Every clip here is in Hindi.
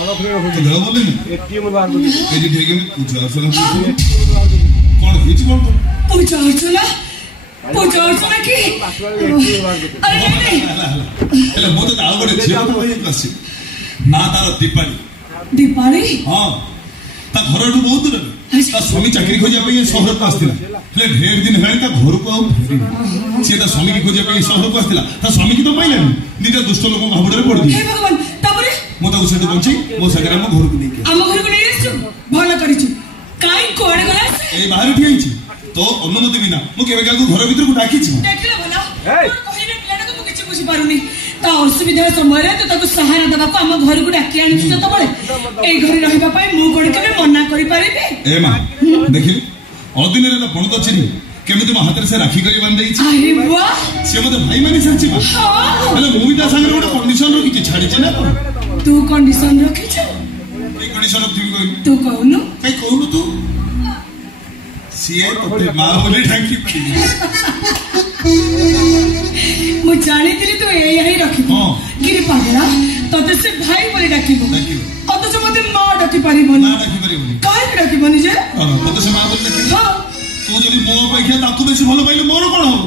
ଦେହ ଭଲ ନାହିଁ ଏଟିଏମ୍ ବାହାର କରି ଏଠି ଠିକ ପୂଜା ଅର୍ଚ୍ଚନା କଣ ହେଇଛି କଣ ପୂଜା ଅର୍ଚ୍ଚନା କି ହେଲେ ମୁଁ ତ ଆଉ ଗୋଟେ ଝିଅ ଆସି ନା ତାର ଦୀପାଳି ହଁ ତା ଘରଠୁ ବହୁତ ଦୂରରେ ତା ସ୍ୱାମୀ ଚାକିରି ଖୋଜିବା ପାଇଁ ସହରକୁ ଆସିଥିଲା ହେଲେ ଢେର ଦିନ ହେଲାଣି ତା ଘରକୁ ଆଉ ଫେରିନି ସିଏ ତା ସ୍ୱାମୀକି ଖୋଜିବା ପାଇଁ ସହରକୁ ଆସିଥିଲା ତା ସ୍ୱାମୀକି ତ ପାଇଲାନି ନିଜ ଦୁଷ୍ଟ ଲୋକଙ୍କ ହାବୁଡ଼ରେ ପଡ଼ିଛି ମୁଁ ତାକୁ ସେଠୁ ବଞ୍ଚି ମୋ ସାଙ୍ଗରେ ଆମ ଘରକୁ ନେଇକି ଆସିଛୁ ଭଲ କରିଛୁ କାଇଁ କୁଆଡ଼େ ଗଲା ଏଇ ବାହାରେ ଠିଆ ହେଇଛି तो अनुमति बिना मु केबे काकू घर भीतर को डाकी छी देखले भला कहिने पिलाडा को किछि बुझी पारुनी ता असुविधा समय रे तो ताको सहारा देबा को हम घर को डाकी आनी जत बळे ए घर रहिबा पई मु कोड केबे मना करि पारिबे ए मां देखि अदिन रे बण दछिनी केमिति म हाथ रे से राखी करी बांध देई छी अरे वाह से मते भाई माने सच्ची बा हेले मु भी ता संग रे गोटे कंडीशन रो किछि छाडी छी ना तू कंडीशन रखि छ ए कंडीशन रखि तू कहनु कई कहनु तू सीए तोते मां बोली ढांकी मु जानी थी तू यही रखी हां गिरी पागला तोते से भाई बोली डाकिबो अतो से मते मां डाकी परिबोनी ना डाकी परिबोनी काहे डाकिबोनी जे हां तोते से मां बोली डाकी हां तू जदी मो अपेक्षा ताकू बेसी भलो पाइले मोर कोन हो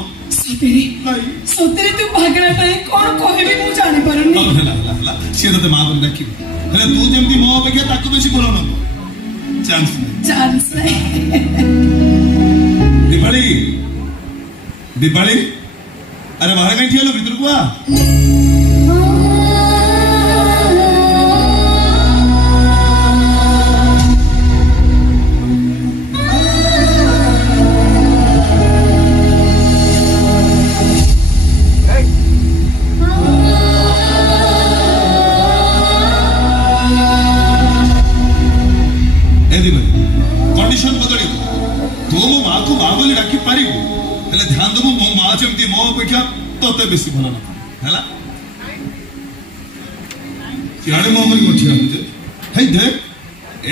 सतेरे तू भागला ताई कोन कहबी मु जानि परनी हला से तोते मां बोली डाकी हेले तू जेमती मो अपेक्षा ताकू बेसी भलो न चांस नहीं दीपाली अरे बाहर कहीं ठिया लो भीतर को आ कंडीशन बदली तू मो माँ को माँ बोली डाकी पारि हेले ध्यान दबो मो माँ जमती मो अपेक्षा तोते बेसी भल न हैला सियाड़े मो मरी मठिया बुझे हे देख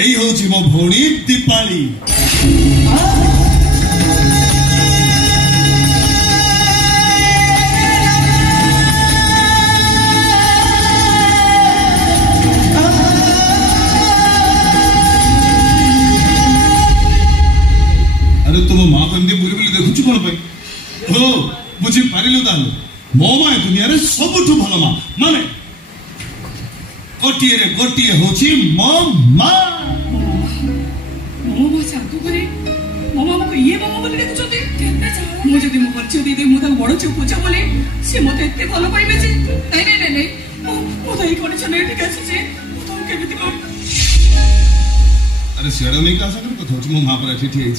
एई होची मो भौणी दीपाली तुम माँ को एमती बुली बुली देखुछु कोन पई हो बुझी पारिलु ताल मो मां दुनिया रे सबठु भलो मां माने गोटिए होची मो मां साकु करे मो मां को ये मां बोली देखुछु ते केते चाह मु जदी मो परिचय दे मु ता बड़ छु पूछा बोले से मते एते भलो पाइबे जे नहीं मो तो ई कोन छ नहीं ठीक আছে जे मु तो केमिति को अरे सेडा नहीं का सकत कथा होची मो मां पर एठी ठीक है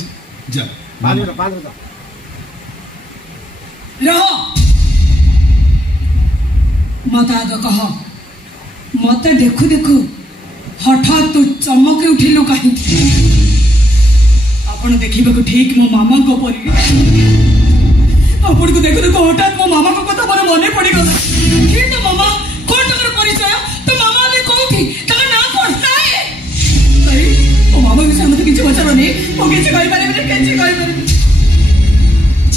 जा रहो मत आग कह मत देखु देखु हठात तू चमके उठिलु कहीं आपण देखिबा को ठीक मो मामा को परी आपण को देखु देखु हठात मो मामा को कथा मोर मने पड़ी गला कि तो मामा कोन तकर परिचय तो मामा ने कोठी तकर नाम कोन नाए तई ओ मामा के सामने किछ बचबनी ओ किछ कहि पारे किछ कहि पारे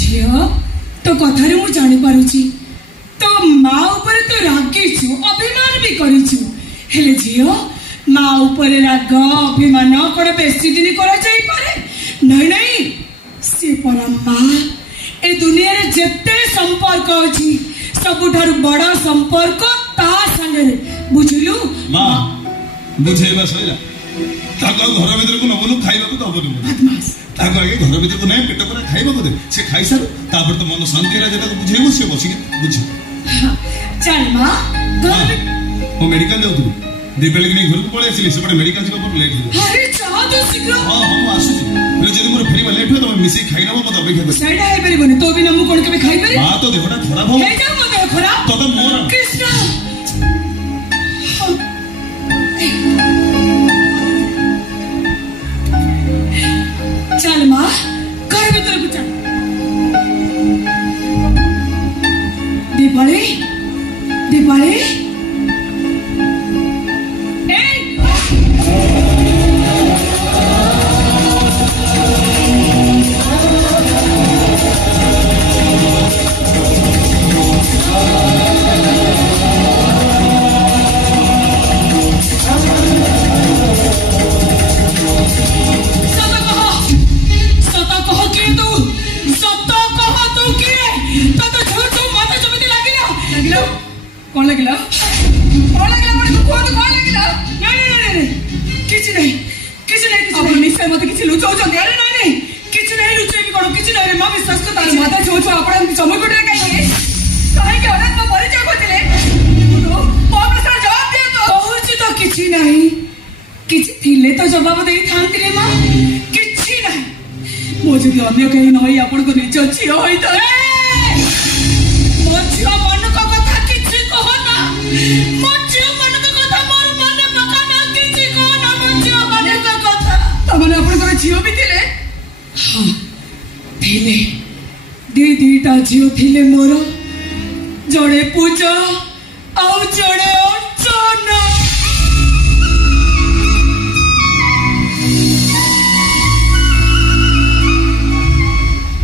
झियो तो कथा रे मु जानि पारुची तो माँ ऊपर तो रागिछु अभिमान भी करिछु हेले झियो माँ ऊपर राग अभिमान कोन बेसी दिन करा जाई पारे नहीं से परा माँ ए दुनिया रे जेते संपर्क अछि सबुठार बड़ा संपर्क ता संगे बुझलु माँ बुझेबा सइला ताको घर भीतर को नबनु खाइबा को दबनु बदमाश ताको आगे घर भीतर को नहीं पेट पर खाइबा को दे से खाइ सार तापर तो मन शांति ला जेता बुझेबो से बसी बुझी चल मां घर ओ मेडिकल जाउ तू दीपाली के घर को पळे आसिली से बडे मेडिकल से लेट हो अरे चाह दो शीघ्र हां हम आसु बोले जदी मोर फेरीबा लेट हो तो मिसी खाइ ना मत अपेक्षा कर साइड आइ परिबनी तो भी नमु कोन के भी खाइ परे हां तो देखोटा खराब हो हे जा मत खराब तो मोर कृष्ण चल माँ घर भीतर को चल दीपाली लगिला आपन को कौन लगिला नहीं किछ नहीं अब निश्चय मत किछ लुचो अरे नहीं किछ नहीं लुचो भी कोन किछ नहीं मां विश्वास को तार माता जो आपन चमकुटे काहे के हरत म परिचय होतले तो मो प्रश्न जवाब दे तो कहूची तो किछ नहीं किछ थिले तो जवाब देई थांती रे मां किछ नहीं मो जदि अन्य कहीं नहीं आपन को निज छी होई तो मो छिया मन को कथा किछ कहो ना मो छिया मन को कथा मोर मन पका ना किछ कहो ना मो छिया मन को कथा तमने आपन को छियो भी थिले हां थिले दीटा झियो थिले मोर जड़े पूजा आउ जड़े अर्चना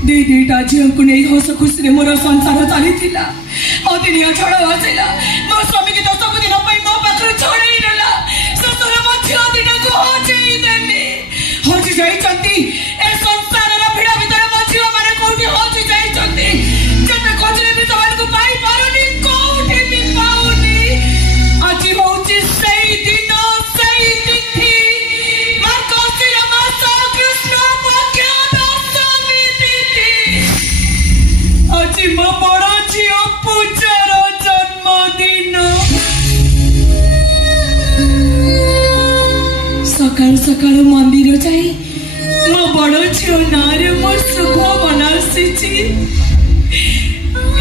दीटा झील को नहीं हस खुशी मोर संसार चली दिन छड़ आसला मो स्वामी की 10 दिन मो पाखे छड़े नेला ससुर मो झील दीटा को हजेदेले हजि जाइछंती ए संसार भिड़ा भीतर मो झील माने कोठी हजि जाइछंती जते खोजले भी सवाल को पाई पारुनी कोठी भी पाउनी आज होची सही दिन सही तिथि मार्गशीर मास कृष्ण पक्ष दशमी तिथि आज मो बड़ झियो पूजार जन्मदिन सकाल सकाल मंदिर जाई मो बड़ झियो नारे मो शुभ मनासी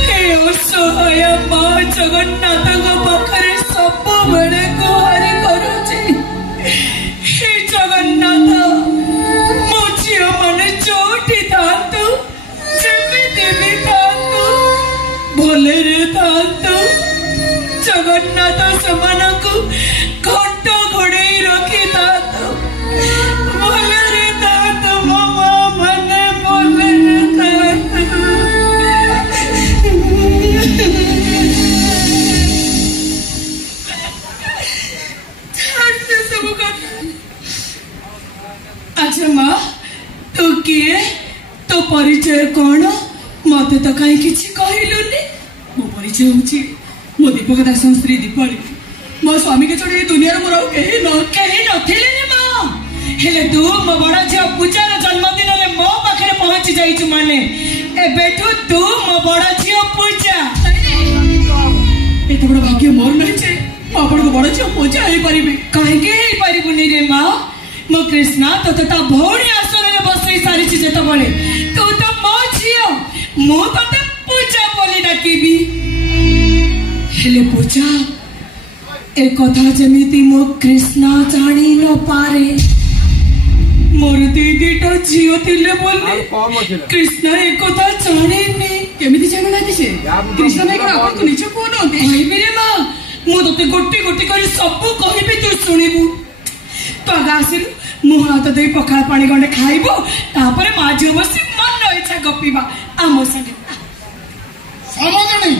हे असहाय मां जगन्नाथ पाखे सब बेले गुहारी करुची हे जगन्नाथ मो झियो माने जोठी थांतु जेमिति भी थांतु भले रे थांतु जगन्नाथ समानकु घंट घोड़े रखी थांतु भले रे थांतु मामा मने भले रे थांतु अच्छा माँ तू किए तो परिचय कौन मत तो कहीं किसी कहलुनी मो परिचय होची मो दीपक दास स्त्री दीपाली मो स्वामी के छोड़ी दुनिया मोर कहीं नथिले रे मां हेले तू मो बड़ा झियो पूजार जन्मदिन रे मो पाखे पहुंची जाइछु माने ए बेठू तू मो बड़ा झियो पूजा एत बड़ भाग्य मोर नहीं छे आपण को बड़ झियो पूजा हे परिबे काहे के हे परिबुनी रे मां मो कृष्णा तो ता भौणी आसन रे बसई सारी चीज तो बळे तू तो मो झियो मो तो ते पूजा बोली डाकीबी हेले पूजा ए कथा जेमिति मो कृष्णा जानी न पारे मोर दीटा झियो थिले बोले कृष्णा ए कथा जानेनी केमिति जाने नाती से कृष्णा भाई को आपन को निज कोन होते भाई मेरे मां मो तते गोटी गोटी करी सब कहिबी तू सुनिबू तो आगासिल मुह हाथ दे पखाळ पानी गंडे खाइबो तापरे माझी बसी मन इच्छा गपीबा आमो संगे समझनी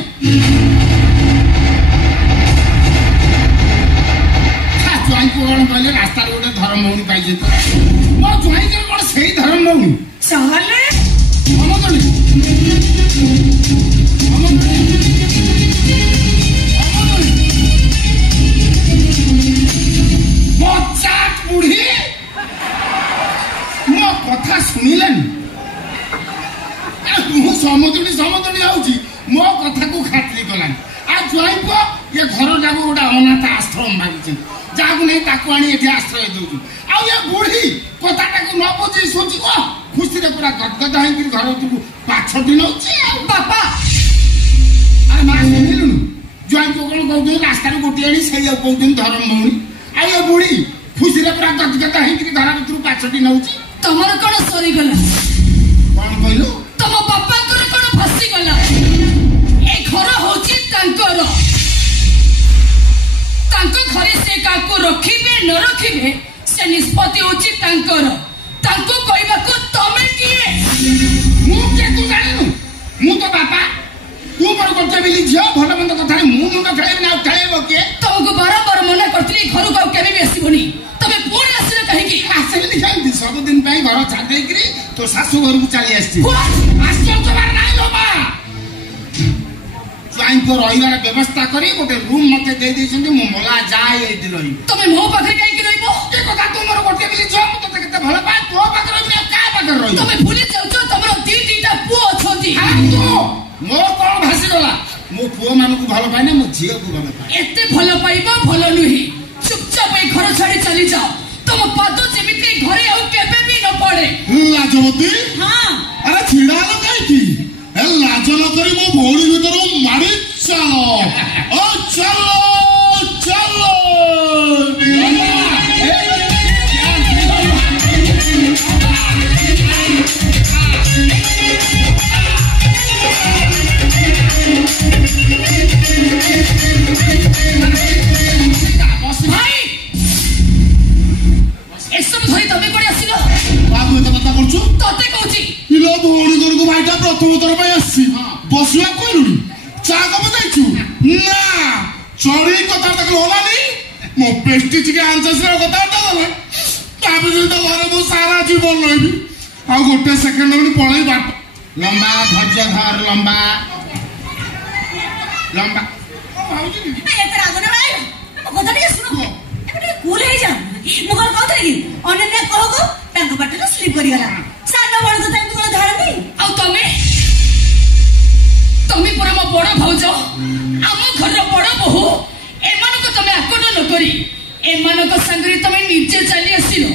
ज्वाई को कौन कहले रास्ता रे गोटे धर्म मौनी पाइजे तो मो ज्वाई के कौन सही धर्म मौनी चाले समझनी बच्चात बुढ़ी मो कथा सुनिलेन मु समझनी आउची मो कथा को खातिर गलान आ ज्वाई को ये घर जाको गोटा अनाथ आश्रम मागिछन जाको नहीं ताको आनी एठी आश्रय दउछु आ ये बुढ़ी कथाटा को न बुझी सोची को खुशी रे पूरा गदगद है कि घर तू 5-6 दिन होची बापा आ मा सुनिलु ज्वाई को कोन कहउ रास्ता रे गोटी आनी सही कहउ दिन धर्म मौनी आ ये बुढ़ी खुशी रे पूरा गदगद है कि घर तू 5-6 दिन होची तमर कोन सरी गला कोन कहलु तम बापा करे कोन फसी गला ए घर होची तांकर तांको घरे से काको रखिबे न रखिबे से निष्पत्ति होची तांकर तांको कहबा को तमे किए मु के तू जानिनु मु तो बापा तू मोर करते बिली झियो भलो मंद कथा मु मुंड खेले ना खेलेबो के तुमको बारंबार मना करतली घर को केबे बेसीबोनी तमे कोन आसिले कहि की आसिले निखाई सब दिन पई घर छाड़ देकरी तो सासू घर को चली आसी आश्चर्य बार नाही लो बा ज्वाइन रहीबार व्यवस्था करी गोटे रूम मते दे देछन्ती मु मला जाय एठी रही तमे मो पाखरे काई कि रहिबो के कथा तुमर गोटे बिली छ मु तते केते भलो पाए तो पाखरे रही का पाखरे रही तमे भूली जाउछ तमरो तीटा पुओ अछंती हां तो मोर कोन भासी गला मो पुओ मानको भलो पाए ना मो झियो को भलो पाए एते भलो पाइबो भलो नुही चुपचाप ए घर छाड़ी चली जाओ तुम पाद जेमिति घरे आउ केबे भी न पड़े लाजवती हां अरे छिड़ा लो काई की ए लाज न करी मो भौणी भीतर मारी चलो ओ चलो चलो भाई एसब धरी तमे कोडी आसिलो बाबू एत कथा करछु तते कहूची इलो भौणी घरको भाईटा प्रथम थर पय आसी बसिया कोइलुनी चा कब जाइछु ना चोरी कथा तक होलानी मो पेस्टी चिके आंसर रे कथा गला ताबे तो घरे मो सारा जीवन रहबी आ गोटे सेकंड में पळई बाट लंबा धैर्य धर लंबा लंबा एते रागना भाई मो कथा टिके सुनो एबे कूल हे जा मो घर कहत रे अनन्या कहगो तांग बाटला स्लिप करी गला सानो बड़ कथा तू कोन धारनी आ तमे पुरा मो बड़ भौज आम घर बड़ बहु एमानको तमे आकोट न करी एमानको संगरी तमे नीचे चली आसिलो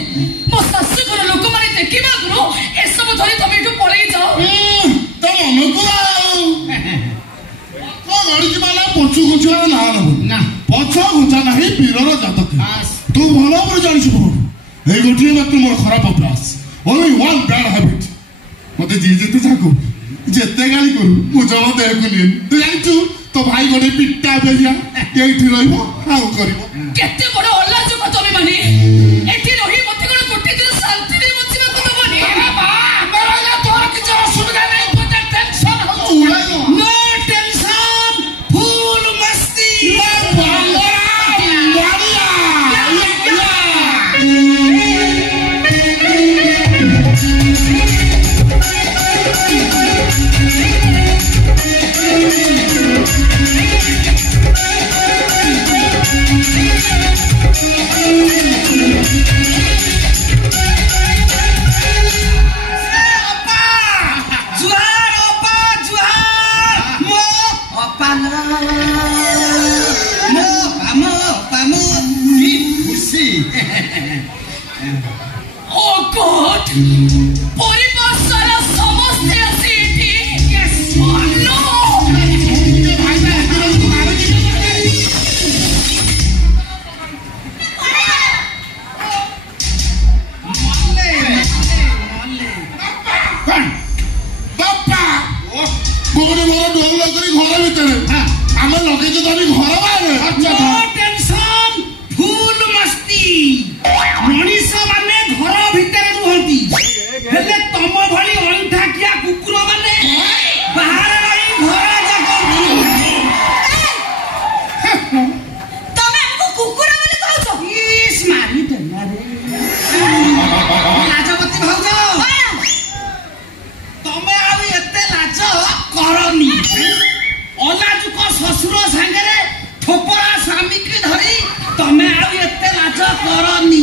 मो सासु घर लोक माने देखिबा गुरु ए सब धरी तमे एटू पळई जाओ तो मनको को गड़ी की माला पछु गुछला ना ना पछ गुछा नाही पीरर जातक तू भलो पर जानिछु बहु ए गोटिए बात मोर खराब अभ्यास ओनली वन बैड हैबिट मते जी जेते जाको जेते गाली करू मु जमा दे को नि तू जानिछु तो भाई गोटे पिट्टा बेया एठी रहबो हाउ करबो केते बड़ अल्लाह जो तमे माने एठी रही मते कोन गोटे दिन शांति रे बचिबा को दबनी अरे बा हमरा या तोर किछ असुविधा नै पता टेंशन हो नो टेंशन फुल मस्ती Oh God! परिवार सारा समझते आसी एठी यस नो बापा गोगरे मोर डोल लगरी घर भीतर आमे लगे तो तभी घर बाहर अच्छा नो टेंशन फुल मस्ती मनीष माने घर भीतर रुहंती हेले तम भली अंठाकिया कुकुर माने बाहर रही घर जाक तमे हमको कुकुर बोली कहछो इस मारी देना रे लाजपति भौज तमे आउ एते लाज करनी अलाजुक ससुर संगे ठोपरा स्वामी की धरी तमे आउ एते लाज करनी